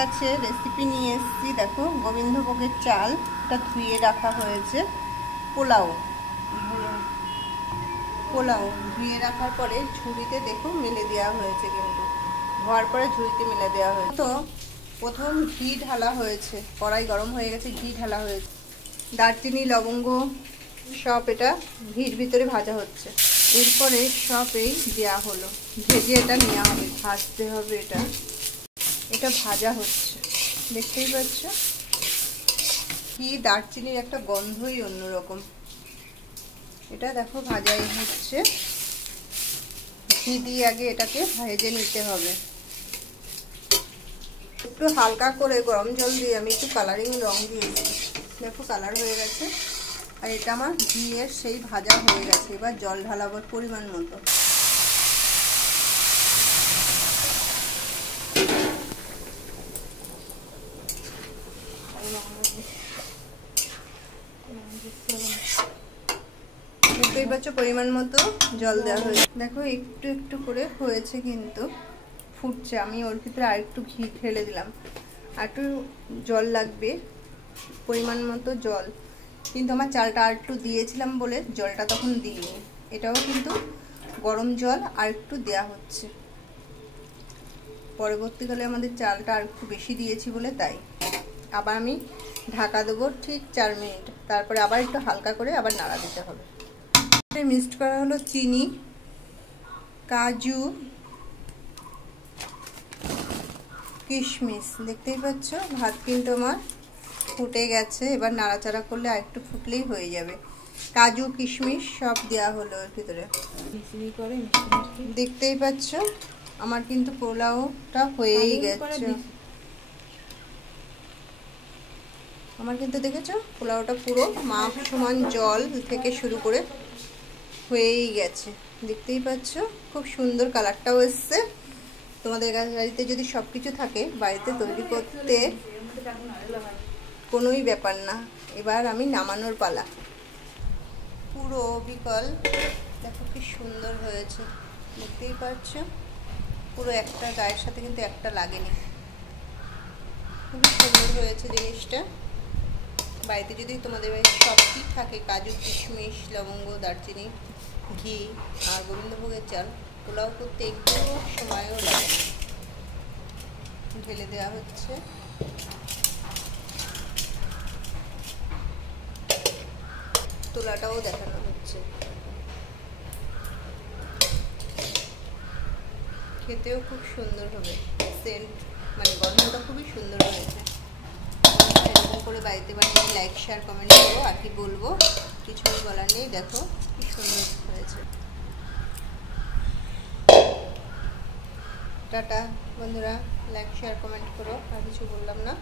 কাছে রেসিপি নিয়ে এসেছি। দেখো, গোবিন্দভোগের চাল, এটা ধুয়ে রাখা হয়েছে। পোলাও ধুয়ে রাখার পরে ঝুড়িতে দেখো মেলে দেওয়া হয়েছে, কিন্তু ধোয়ার পরে ঝুড়িতে মেলে দেওয়া হয়েছে। তো প্রথম ঘি ঢালা হয়েছে, কড়াই গরম হয়ে গেছে, ঘি ঢালা হয়েছে। দারচিনি লবঙ্গ সব এটা ঘির ভিতরে ভাজা হচ্ছে। এরপরে সব এই দেওয়া হলো, ভেজে এটা নেওয়া হবে, ভাজতে হবে। এটা ভাজা হচ্ছে, দেখতেই পাচ্ছ। ঘি দারচিনির একটা গন্ধই অন্যরকম। এটা দেখো ভাজাই হচ্ছে, ঘি দিয়ে আগে এটাকে ভেজে নিতে হবে। একটু হালকা করে গরম জল দিয়ে আমি একটু কালারিং রং দিয়েছি, দেখো কালার হয়ে গেছে। আর এটা আমার ঘিয়ের সেই ভাজা হয়ে গেছে। এবার জল ঢালাবো পরিমাণ মতো। দেখতেই পাচ্ছ পরিমাণ মতো জল দেওয়া হয়েছে। দেখো একটু একটু করে হয়েছে, কিন্তু ফুটছে। আমি ওর ভিতরে আর একটু ঘি ঢেলে দিলাম, আর একটু জল লাগবে, পরিমাণ মতো জল। কিন্তু আমার চালটা আর একটু দিয়েছিলাম বলে জলটা তখন দিইনি। এটাও কিন্তু গরম জল আর একটু দেওয়া হচ্ছে। পরবর্তীকালে আমাদের চালটা আর একটু বেশি দিয়েছি বলে তাই। আবার আমি ঢাকা দেবো ঠিক 4 মিনিট, তারপরে আবার একটু হালকা করে আবার নাড়া দিতে হবে। মিক্সড করা হলো চিনি, কাজু, কিশমিশ। দেখতেই পাচ্ছ ভাত কিন্তু আমার ফুটে গেছে। এবার নাড়াচাড়া করলে আর একটু ফুটলেই হয়ে যাবে। কাজু কিশমিশ সব দেওয়া হলো এর ভিতরে। দেখতেই পাচ্ছ আমার কিন্তু পোলাওটা হয়েই গেছে। আমার কিন্তু দেখেছো পোলাওটা পুরো মাপ সমান জল থেকে শুরু করে হয়েই গেছে। দেখতেই পাচ্ছ খুব সুন্দর কালারটাও এসছে। তোমাদের বাড়িতে যদি সব কিছু থাকে, বাড়িতে তৈরি করতে কোনোই ব্যাপার না। এবার আমি নামানোর পালা। পুরো বিকল দেখো কি সুন্দর হয়েছে, দেখতেই পাচ্ছ। পুরো একটা গায়ের সাথে কিন্তু একটা লাগেনি, খুবই সুন্দর হয়েছে জিনিসটা। বাড়িতে যদি তোমাদের বাড়িতে সব ঠিক থাকে, কাজু কিশমিশ লবঙ্গ দারচিনি ঘি আর গোবিন্দভোগের চাল, পোলাও করতে একটু সময়ও লাগে না। ঢেলে দেওয়া হচ্ছে। তোলাটাও দেখানো হচ্ছে। খেতেও খুব সুন্দর হবে, সেন্ট মানে গন্ধটা খুবই সুন্দর হয়েছে। এরকম করে বাড়িতে বানিয়ে লাইক শেয়ার কমেন্ট করো। আর কি বলবো, কিছুই বলার নেই। দেখো কি সুন্দর হয়েছে। টাটা বন্ধুরা, লাইক শেয়ার কমেন্ট করো। আর কিছু বললাম না।